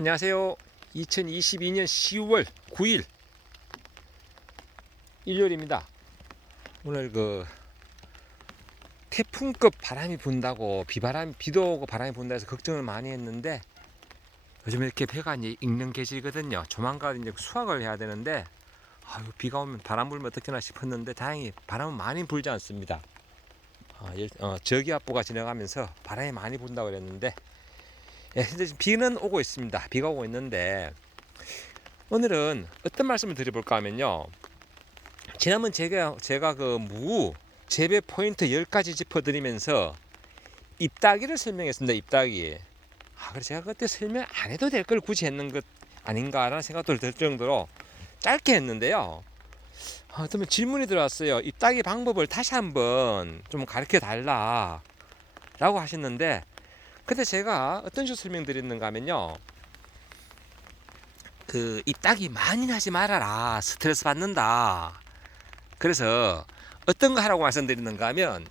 안녕하세요. 2022년 10월 9일 일요일입니다. 오늘 태풍급 바람이 분다고 비도 오고 바람이 분다 해서 걱정을 많이 했는데 요즘 이렇게 배가 이제 익는 계절이거든요. 조만간 이제 수확을 해야 되는데 비가 오면 바람 불면 어떡하나 싶었는데 다행히 바람은 많이 불지 않습니다. 저기압부가 지나가면서 바람이 많이 분다고 그랬는데 현재 지금 비는 오고 있습니다. 비가 오고 있는데 오늘은 어떤 말씀을 드려볼까 하면요. 지난번 제가 무 재배 포인트 10가지 짚어드리면서 잎따기를 설명했습니다. 잎따기. 그래서 제가 그때 설명 안 해도 될 걸 굳이 했는 것 아닌가라는 생각도 들 정도로 짧게 했는데요. 그러면 질문이 들어왔어요. 잎따기 방법을 다시 한번 좀 가르쳐 달라 라고 하셨는데 근데 제가 어떤 식으로 설명드렸는가 하면요. 잎따기 많이 나지 말아라. 스트레스 받는다. 그래서 어떤 거 하라고 말씀드리는가 하면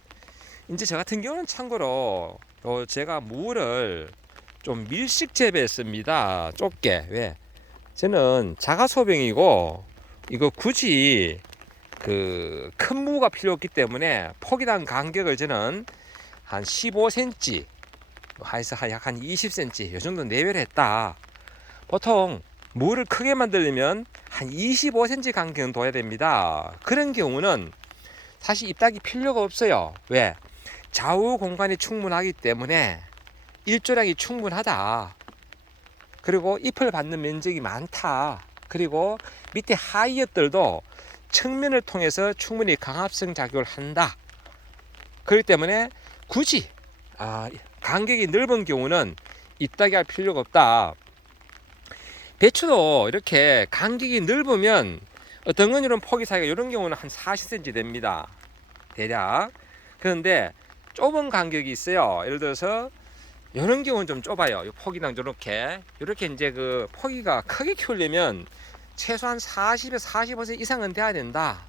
이제 저 같은 경우는 참고로 제가 무를 좀 밀식 재배했습니다. 좁게. 왜? 저는 자가소병이고 이거 굳이 큰 무가 필요 없기 때문에 폭이랑 간격을 저는 한 15cm 해서 약 한 20cm 이 정도 내외를 했다. 보통 무를 크게 만들려면 한 25cm 간격은 둬야 됩니다. 그런 경우는 사실 잎따기 필요가 없어요. 왜? 좌우 공간이 충분하기 때문에 일조량이 충분하다. 그리고 잎을 받는 면적이 많다. 그리고 밑에 하이엽들도 측면을 통해서 충분히 강압성 작용을 한다. 그렇기 때문에 굳이 간격이 넓은 경우는 잎따기 할 필요가 없다. 배추도 이렇게 간격이 넓으면 어떤 건 이런 폭이 사이가 이런 경우는 한 40cm 됩니다. 대략. 그런데 좁은 간격이 있어요. 예를 들어서 이런 경우는 좀 좁아요. 이 폭이랑 이렇게 이제 폭이가 크게 키우려면 최소한 40에서 45cm 이상은 돼야 된다.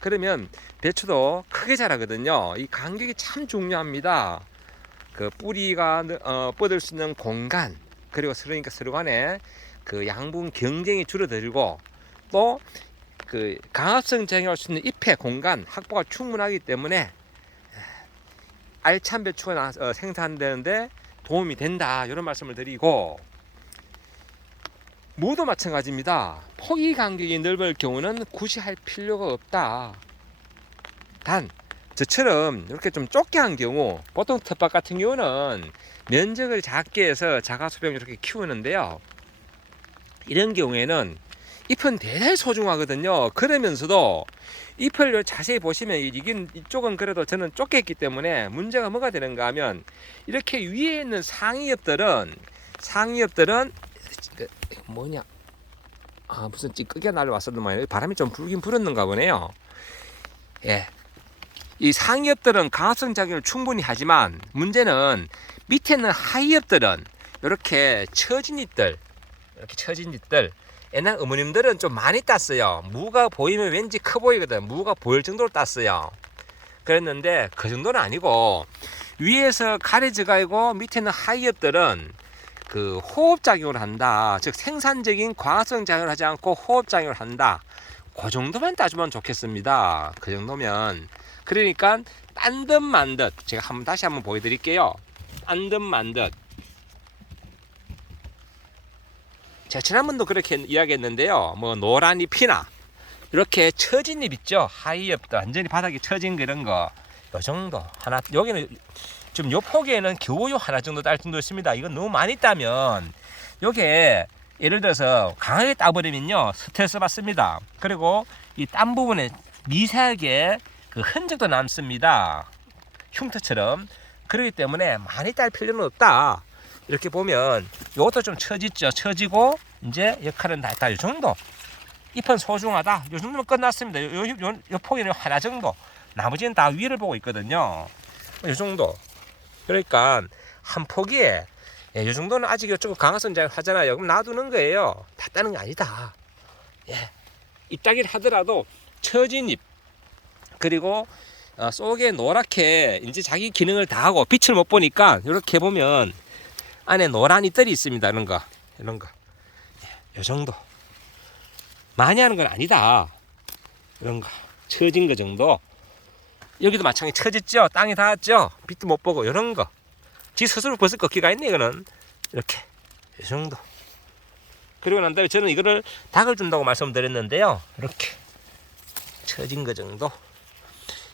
그러면 배추도 크게 자라거든요. 이 간격이 참 중요합니다. 뿌리가 뻗을 수 있는 공간, 그리고 그러니까 서로 간에 양분 경쟁이 줄어들고 또 강압성 작용할 수 있는 잎의 공간 확보가 충분하기 때문에 알찬 배추가 생산되는데 도움이 된다. 이런 말씀을 드리고 무도 마찬가지입니다. 폭이 간격이 넓을 경우는 굳이 할 필요가 없다. 단 저처럼 이렇게 좀 좁게 한 경우 보통 텃밭 같은 경우는 면적을 작게 해서 자가소병 이렇게 키우는데요. 이런 경우에는 잎은 대단히 소중하거든요. 그러면서도 잎을 자세히 보시면 이쪽은 그래도 저는 좁게 했기 때문에 문제가 뭐가 되는가 하면 이렇게 위에 있는 상위엽들은 뭐냐 무슨 찌꺼기가 날라왔었더만 바람이 좀 불긴 불었는가 보네요. 예. 이 상위엽들은 강압성 작용을 충분히 하지만 문제는 밑에 있는 하위엽들은 이렇게 처진 잎들 옛날 어머님들은 좀 많이 땄어요. 무가 보이면 왠지 커 보이거든. 무가 보일 정도로 땄어요. 그랬는데 그 정도는 아니고 위에서 가려져가 있고 밑에 있는 하위엽들은 호흡작용을 한다. 즉 생산적인 광합성 작용을 하지 않고 호흡작용을 한다. 그 정도만 따주면 좋겠습니다. 그 정도면. 그러니까 딴 듯 만 듯 제가 다시 한번 보여드릴게요. 딴 듯 만 듯. 제가 지난번도 그렇게 이야기했는데요. 노란 잎이나 이렇게 처진 잎 있죠. 하이엽도 완전히 바닥에 처진 거 이런 거. 요 정도 하나. 여기는 좀 요 폭에는 겨우 요 하나 정도 딸 정도 있습니다. 이건 너무 많이 따면 요게 예를 들어서 강하게 따버리면요 스트레스 받습니다. 그리고 이 딴 부분에 미세하게 흔적도 남습니다. 흉터처럼. 그렇기 때문에 많이 딸 필요는 없다. 이렇게 보면 이것도 좀 처지죠. 처지고 이제 역할은 다 했다. 이 정도. 잎은 소중하다. 이 정도면 끝났습니다. 요 폭에는 하나 정도. 나머지는 다 위를 보고 있거든요. 이 정도. 그러니까 한 포기에 이 정도는 아직 이쪽 강화성 작용 하잖아요. 그럼 놔두는 거예요. 다 따는 게 아니다. 잎따기를 하더라도 처진 잎 그리고 속에 노랗게 이제 자기 기능을 다 하고 빛을 못 보니까 이렇게 보면 안에 노란 잎들이 있습니다. 이런 거 이런 거. 요 정도. 많이 하는 건 아니다. 이런 거. 처진 거 정도. 여기도 마찬가지 처졌죠? 땅이 닿았죠? 빛도 못 보고, 이런 거. 지 스스로 벌써 꺾기가 있네, 이거는. 이렇게. 이 정도. 그리고 난 다음에 저는 이거를 닭을 준다고 말씀드렸는데요. 이렇게. 처진 거 정도.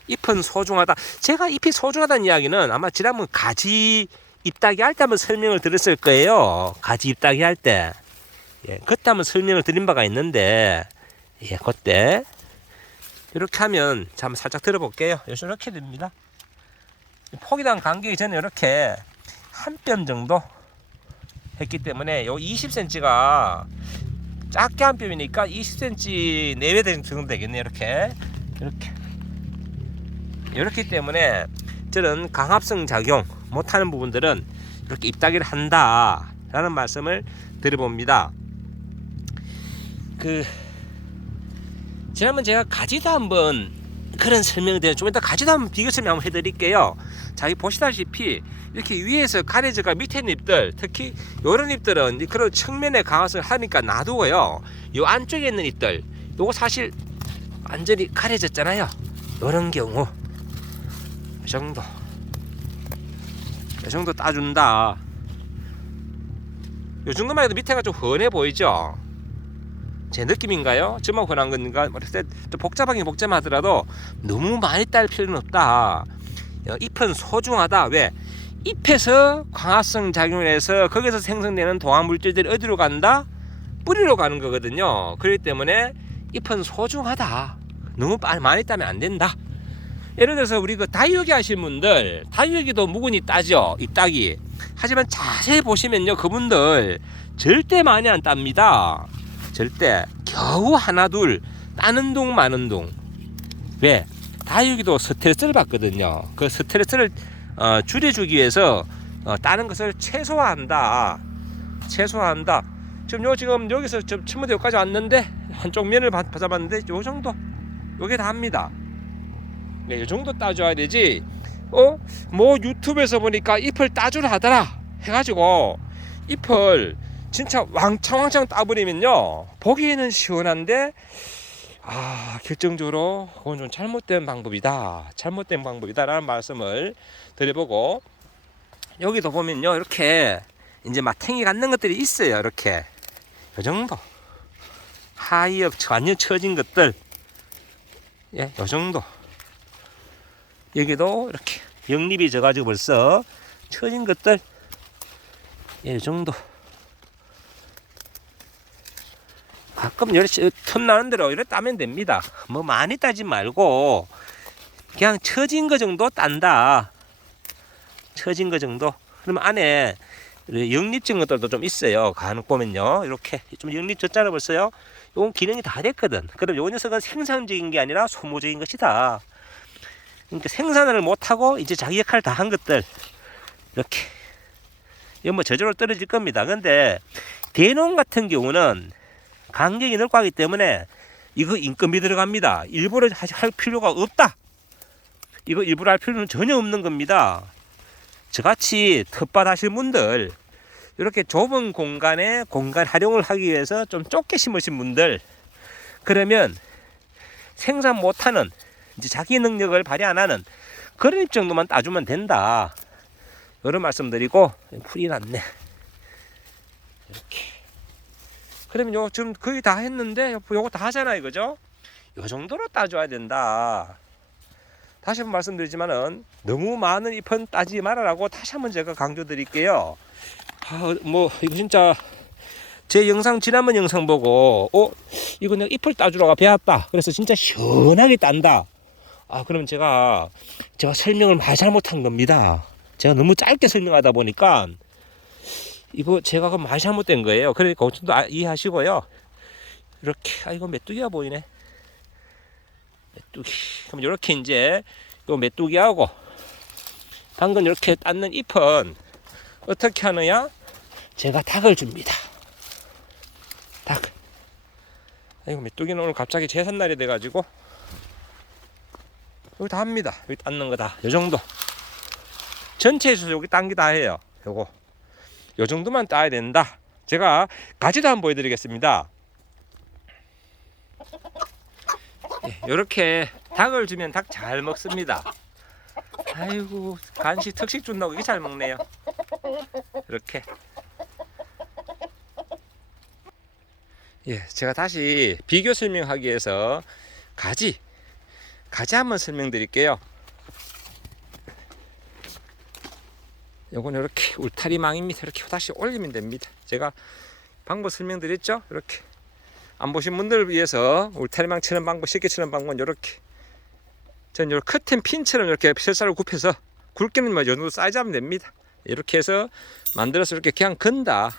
잎은 소중하다. 제가 잎이 소중하다는 이야기는 아마 지난번 가지 잎따기 할 때 한번 설명을 드렸을 거예요. 가지 잎따기 할 때. 예, 그때 한번 설명을 드린 바가 있는데, 예, 그때. 이렇게 하면, 자, 한번 살짝 들어볼게요. 이렇게 됩니다. 폭이랑 간격이 저는 이렇게 한 뼘 정도 했기 때문에 요 20cm가 작게 한 뼘이니까 20cm 내외 정도 되겠네요. 이렇게. 이렇기 때문에 저는 강압성 작용 못하는 부분들은 이렇게 잎따기를 한다라는 말씀을 드려봅니다. 지난번 제가 가지도 한번 그런 설명을 드렸죠. 좀 이따 가지도 한번 비교 설명 한번 해드릴게요. 자, 이 보시다시피 이렇게 위에서 가려져가 밑에 있는 잎들, 특히 이런 잎들은 그런 측면에 강화성을 하니까 놔두고요. 이 안쪽에 있는 잎들, 요거 사실 완전히 가려졌잖아요. 이런 경우 이 정도 따준다. 이 정도만 해도 밑에가 좀 훤해 보이죠? 제 느낌인가요? 저만 훤한 건가? 또 복잡하더라도 너무 많이 딸 필요는 없다. 잎은 소중하다. 왜? 잎에서 광합성 작용을 해서 거기서 생성되는 동화 물질들이 어디로 간다? 뿌리로 가는 거거든요. 그렇기 때문에 잎은 소중하다. 너무 많이 따면 안 된다. 예를 들어서 우리 다육이 하신 분들, 다육이도 묵은이 따죠, 잎따기. 하지만 자세히 보시면요, 그분들 절대 많이 안 땁니다. 절대. 겨우 하나 둘 따는 둥 마는 둥. 왜? 다육이도 스트레스를 받거든요. 그 스트레스를 줄여주기 위해서 따는 것을 최소화한다. 지금 여기서 친구들 여기까지 왔는데 한쪽 면을 받아봤는데 요 정도. 요게 다 합니다. 네, 이 정도 따줘야 되지. 뭐 유튜브에서 보니까 잎을 따주라 하더라 해가지고 잎을 진짜 왕창 따버리면요, 보기에는 시원한데 결정적으로 그건 좀 잘못된 방법이다라는 말씀을 드려보고, 여기도 보면요, 이렇게 이제 마탱이 갖는 것들이 있어요. 이렇게 이 정도 하이업 완전 처진 것들, 예, 이 정도. 여기도 이렇게 영립이 져가지고 벌써 처진 것들, 예, 이 정도. 가끔 이렇게 틈나는 대로 이렇게 따면 됩니다. 뭐 많이 따지 말고 그냥 처진 거 정도 딴다. 처진 거 정도. 그러면 안에 영립진 것들도 좀 있어요. 간혹 보면요, 이렇게 좀 영립 졌잖아 벌써요. 이건 기능이 다 됐거든. 그럼 요 녀석은 생산적인 게 아니라 소모적인 것이다. 그러니까 생산을 못하고 이제 자기 역할을 다 한 것들, 이렇게. 이건 뭐 저절로 떨어질 겁니다. 근데 대농 같은 경우는 간격이 넓고 하기 때문에 이거 인건비 들어갑니다. 일부러 할 필요가 없다. 이거 일부러 할 필요는 전혀 없는 겁니다. 저같이 텃밭 하시는 분들, 이렇게 좁은 공간 활용을 하기 위해서 좀 좁게 심으신 분들, 그러면 생산 못하는, 이제 자기 능력을 발휘 안 하는 그런 잎 정도만 따주면 된다. 이런 말씀 드리고, 풀이 났네. 이렇게. 그러면 지금 거의 다 했는데 요거 다 하잖아요, 그죠? 요 정도로 따줘야 된다. 다시 한번 말씀드리지만은 너무 많은 잎은 따지 말아라고 다시 한번 제가 강조드릴게요. 뭐 이거 진짜 제 영상, 지난번 영상 보고 이거 내가 잎을 따주러가 배웠다, 그래서 진짜 시원하게 딴다. 그러면 제가 설명을 많이 잘못한 겁니다. 제가 너무 짧게 설명하다 보니까 이거 제가 많이 잘못된 거예요. 그러니까 좀 더 이해하시고요. 이렇게, 이거 메뚜기가 보이네. 메뚜기. 그럼 이렇게 이제 요 메뚜기하고 방금 이렇게 땄는 잎은 어떻게 하느냐? 제가 닭을 줍니다. 닭. 이거 메뚜기는 오늘 갑자기 제삿날이 돼가지고 여기 다 합니다. 여기 땄는 거 다. 요 정도. 전체에서 여기 딴 게 다 해요. 요거. 요 정도만 따야 된다. 제가 가지도 한번 보여드리겠습니다. 이렇게 닭을 주면 닭 잘 먹습니다. 아이고, 간식 특식 준다고 이게 잘 먹네요. 이렇게. 예, 제가 다시 비교 설명하기 위해서 가지 한번 설명드릴게요. 요건 이렇게 울타리망 밑에 이렇게 다시 올리면 됩니다. 제가 방법 설명드렸죠? 이렇게 안 보신 분들을 위해서 울타리망 치는 방법, 쉽게 치는 방법은 이렇게 전 요 커튼 핀처럼 이렇게 쇠살을 굽혀서 굵게는 뭐 정도 사이즈 하면 됩니다. 이렇게 해서 만들어서 이렇게 그냥 건다.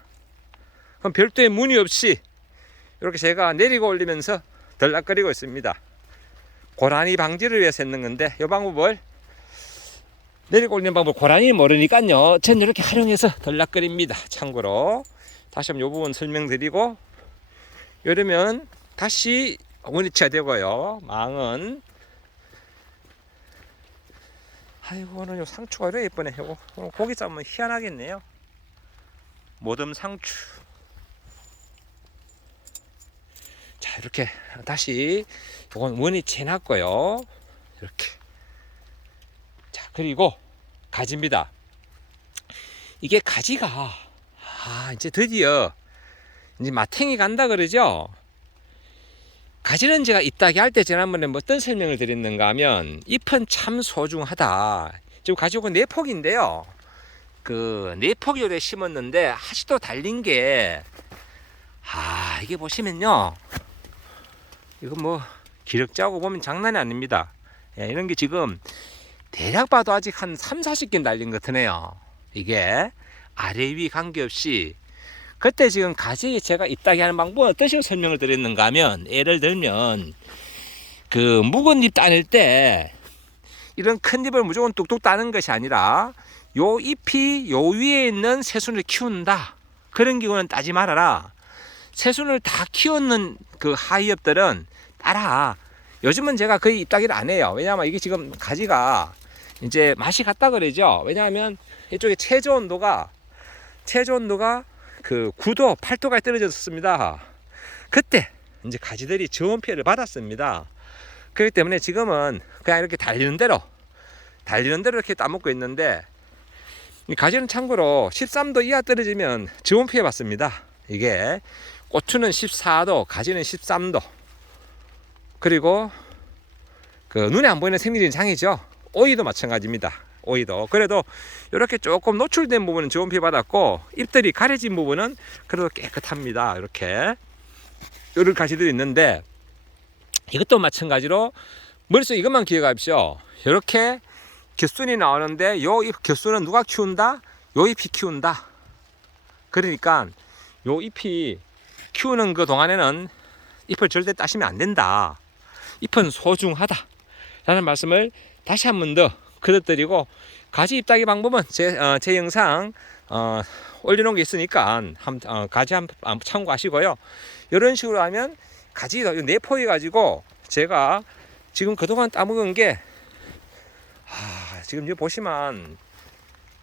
그럼 별도의 무늬 없이 이렇게 제가 내리고 올리면서 덜락거리고 있습니다. 고라니 방지를 위해서 했는 건데 이 방법을 내리고 올리는 방법을 고라니 모르니까요. 전 이렇게 활용해서 덜락거립니다. 참고로 다시 한번 이 부분 설명드리고 이러면 다시 원위치가 되고요. 망은 아이고 오늘 요 상추가 이래 예쁘네. 요거 오늘 고기 싸면 희한하겠네요. 모듬 상추. 자 이렇게 다시 요건 원위치 해놨고요. 이렇게. 자 그리고 가지입니다. 이게 가지가 이제 드디어 이제 마탱이 간다 그러죠. 가지는 제가 이따기 할 때 지난번에 뭐 어떤 설명을 드렸는가 하면 잎은 참 소중하다. 지금 가지고 4폭인데요. 그 4폭 요래 심었는데 하시도 달린 게 이게 보시면요. 이거 뭐 기력자고 보면 장난이 아닙니다. 예, 이런 게 지금 대략 봐도 아직 한 30-40개 달린 것 같으네요. 이게 아래 위 관계없이 그때 지금 가지 제가 이따기 하는 방법은 어떤 식으로 설명을 드렸는가 하면 예를 들면 그 묵은 잎 따낼 때 이런 큰 잎을 무조건 뚝뚝 따는 것이 아니라 요 잎이 요 위에 있는 새순을 키운다. 그런 경우는 따지 말아라. 새순을 다 키우는 그 하이엽들은 따라. 요즘은 제가 거의 잎따기를 안 해요. 왜냐하면 이게 지금 가지가 이제 맛이 갔다 그러죠. 왜냐하면 이쪽에 최저 온도가 그 9도, 8도까지 떨어졌습니다. 그때 이제 가지들이 저온 피해를 받았습니다. 그렇기 때문에 지금은 그냥 이렇게 달리는 대로 이렇게 따먹고 있는데 이 가지는 참고로 13도 이하 떨어지면 저온 피해 받습니다. 이게 고추는 14도, 가지는 13도. 그리고 그 눈에 안 보이는 생리적인 장이죠. 오이도 마찬가지입니다. 오이도 그래도 이렇게 조금 노출된 부분은 저온 피해 받았고 잎들이 가려진 부분은 그래도 깨끗합니다. 이렇게 이런 가지들이 있는데 이것도 마찬가지로 머릿속에 이것만 기억하십시오. 이렇게 겹순이 나오는데 요 잎 겹순은 누가 키운다? 요 잎이 키운다. 그러니까 요 잎이 키우는 그 동안에는 잎을 절대 따시면 안 된다. 잎은 소중하다 라는 말씀을 다시 한 번 더 거듭드리고 가지 잎 따기 방법은 제 영상 올려놓은 게 있으니까 가지 한번 참고하시고요. 이런 식으로 하면 가지 4포기 가지고 제가 지금 그동안 따먹은 게 지금 여기 보시면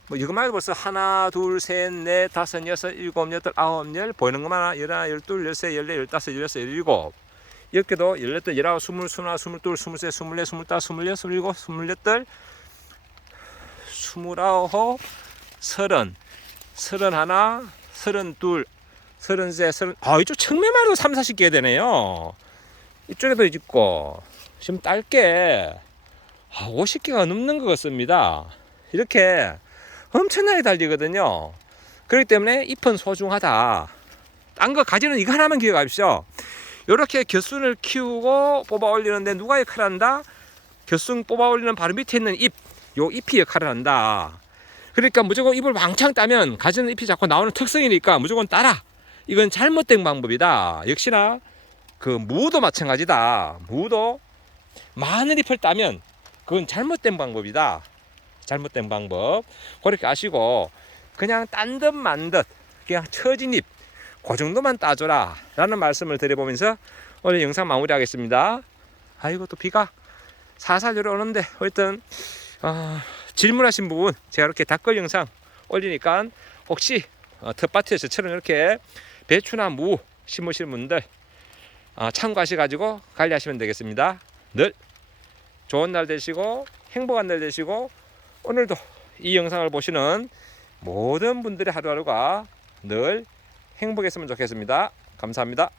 뭐 이거 말고 벌써 하나, 둘, 셋, 넷, 다섯, 여섯, 일곱, 여덟, 아홉, 열 보이는 것만 11, 12, 13, 14, 15, 16, 17 이렇게도 18, 19, 20, 21, 22, 23, 24, 25, 26, 27, 28, 29, 30, 31, 32, 33, 30. 이쪽 측면만 해도 3, 40개 되네요. 이쪽에도 있고 지금 딸게 50개가 넘는 것 같습니다. 이렇게 엄청나게 달리거든요. 그렇기 때문에 잎은 소중하다. 딴 거 가지는 이거 하나만 기억하십시오. 이렇게 겹순을 키우고 뽑아 올리는데 누가 역할을 한다? 겹순 뽑아 올리는 바로 밑에 있는 잎, 요 잎이 역할을 한다. 그러니까 무조건 잎을 왕창 따면 가지는 잎이 자꾸 나오는 특성이니까 무조건 따라. 이건 잘못된 방법이다. 역시나 그 무도 마찬가지다. 무도 많은 잎을 따면 그건 잘못된 방법이다. 잘못된 방법. 그렇게 아시고 그냥 딴 듯 만 듯 그냥 처진 잎 그 정도만 따줘라 라는 말씀을 드려보면서 오늘 영상 마무리하겠습니다. 아이고 또 비가 살살 내려오는데 하여튼 질문하신 부분 제가 이렇게 댓글 영상 올리니까 혹시 텃밭에 저처럼 이렇게 배추나 무 심으시는 분들 참고하셔가지고 관리하시면 되겠습니다. 늘 좋은 날 되시고 행복한 날 되시고, 오늘도 이 영상을 보시는 모든 분들의 하루하루가 늘 행복했으면 좋겠습니다. 감사합니다.